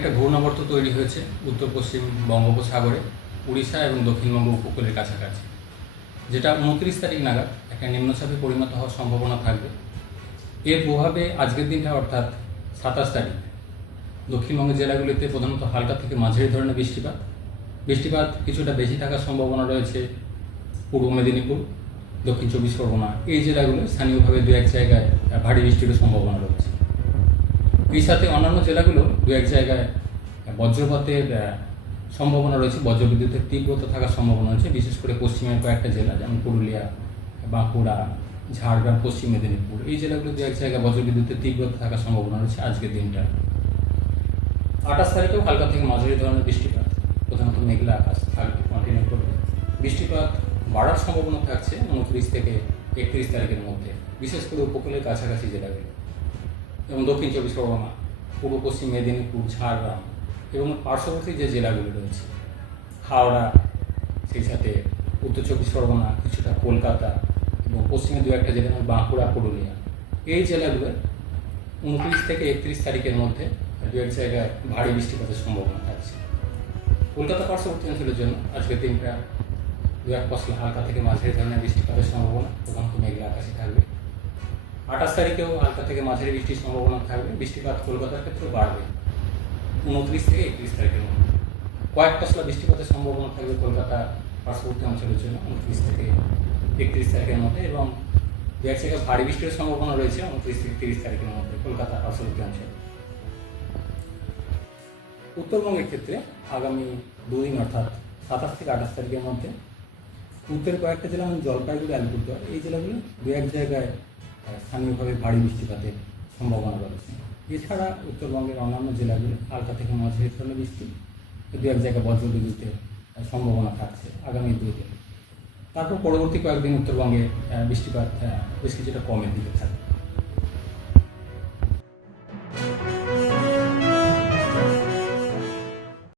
একটা ঘূর্ণাবর্ত তৈরি হয়েছে উত্তর পশ্চিম বঙ্গোপসাগরে উড়িষ্যা এবং দক্ষিণবঙ্গ উপকূলের কাছাকাছি, যেটা 29 তারিখ নাগাদ একটা নিম্নচাপে পরিণত হওয়ার সম্ভাবনা থাকবে। এর প্রভাবে আজকের দিনটা অর্থাৎ 27 তারিখ দক্ষিণবঙ্গের জেলাগুলিতে প্রধানত হালকা থেকে মাঝারি ধরনের বৃষ্টিপাত কিছুটা বেশি থাকার সম্ভাবনা রয়েছে। পূর্ব মেদিনীপুর, দক্ষিণ চব্বিশ পরগনা এই জেলাগুলো স্থানীয়ভাবে দু এক জায়গায় ভারী বৃষ্টিরও সম্ভাবনা রয়েছে। এই সাথে অন্যান্য জেলাগুলো দু এক জায়গায় বজ্রপাতের সম্ভাবনা রয়েছে, বজ্রবিদ্যুতের তীব্রতা থাকার সম্ভাবনা রয়েছে, বিশেষ করে পশ্চিমের কয়েকটা জেলা যেমন পুরুলিয়া, বাঁকুড়া, ঝাড়গ্রাম, পশ্চিম মেদিনীপুর এই জেলাগুলো দু এক জায়গায় বজ্রবিদ্যুতের তীব্রতা থাকার সম্ভাবনা রয়েছে আজকের দিনটা। 28 তারিখেও হালকা থেকে মাঝারি ধরনের বৃষ্টিপাত, প্রধানত মেঘলা আকাশ থাকবে, কন্টিনিউ করবে। বৃষ্টিপাত বাড়ার সম্ভাবনা থাকছে 29 থেকে 31 তারিখের মধ্যে, বিশেষ করে উপকূলের কাছাকাছি জেলাগুলো এবং দক্ষিণ চব্বিশ পরগনা, পূর্ব পশ্চিম মেদিনীপুর, ঝাড়গ্রাম এবং পার্শ্ববর্তী যে জেলাগুলো রয়েছে হাওড়া, সেই সাথে উত্তর চব্বিশ পরগনা, কিছুটা কলকাতা এবং পশ্চিমে দু একটা জেলা যেমন বাঁকুড়া, পুরুলিয়া এই জেলাগুলোয় 29 থেকে 31 তারিখের মধ্যে দু এক জায়গায় ভারী বৃষ্টিপাতের সম্ভাবনা থাকছে। কলকাতা পার্শ্ববর্তী অঞ্চলের জন্য আজকের দিনটা দু এক পশলা হালকা থেকে মাঝারি ধরনের বৃষ্টিপাতের সম্ভাবনা, প্রধানত মেঘলা আকাশে থাকবে। 28 তারিখেও হালকা থেকে মাঝারি বৃষ্টির সম্ভাবনা থাকবে। বৃষ্টিপাত কলকাতার ক্ষেত্রেও বাড়বে 29 থেকে 31 তারিখের মধ্যে। কয়েক পশলা বৃষ্টিপাতের সম্ভাবনা থাকবে কলকাতা পার্শ্ববর্তী অঞ্চলের জন্য 29 থেকে 31 তারিখের মধ্যে, এবং দু এক জায়গায় ভারী বৃষ্টির সম্ভাবনা রয়েছে 29 থেকে 30 তারিখের মধ্যে কলকাতা পার্শ্ববর্তী অঞ্চলে। উত্তরবঙ্গের ক্ষেত্রে আগামী দুদিন অর্থাৎ 27 থেকে 28 তারিখের মধ্যে উত্তরের কয়েকটা জেলা যেমন জলপাইগুড়ি, আলিপুরদুয়ার এই জেলাগুলো দু এক জায়গায় স্থানীয়ভাবে ভারী বৃষ্টিপাতের সম্ভাবনা রয়েছে। এছাড়া উত্তরবঙ্গের অন্যান্য জেলাগুলো হালকা থেকে মাঝারি ধরনের বৃষ্টি, দু এক জায়গায় বজ্রবিদ্যুতের সম্ভাবনা থাকছে আগামী 2 দিন। তারপর পরবর্তী কয়েকদিন উত্তরবঙ্গে বৃষ্টিপাত বেশ কিছুটা কমের দিকে থাকবে।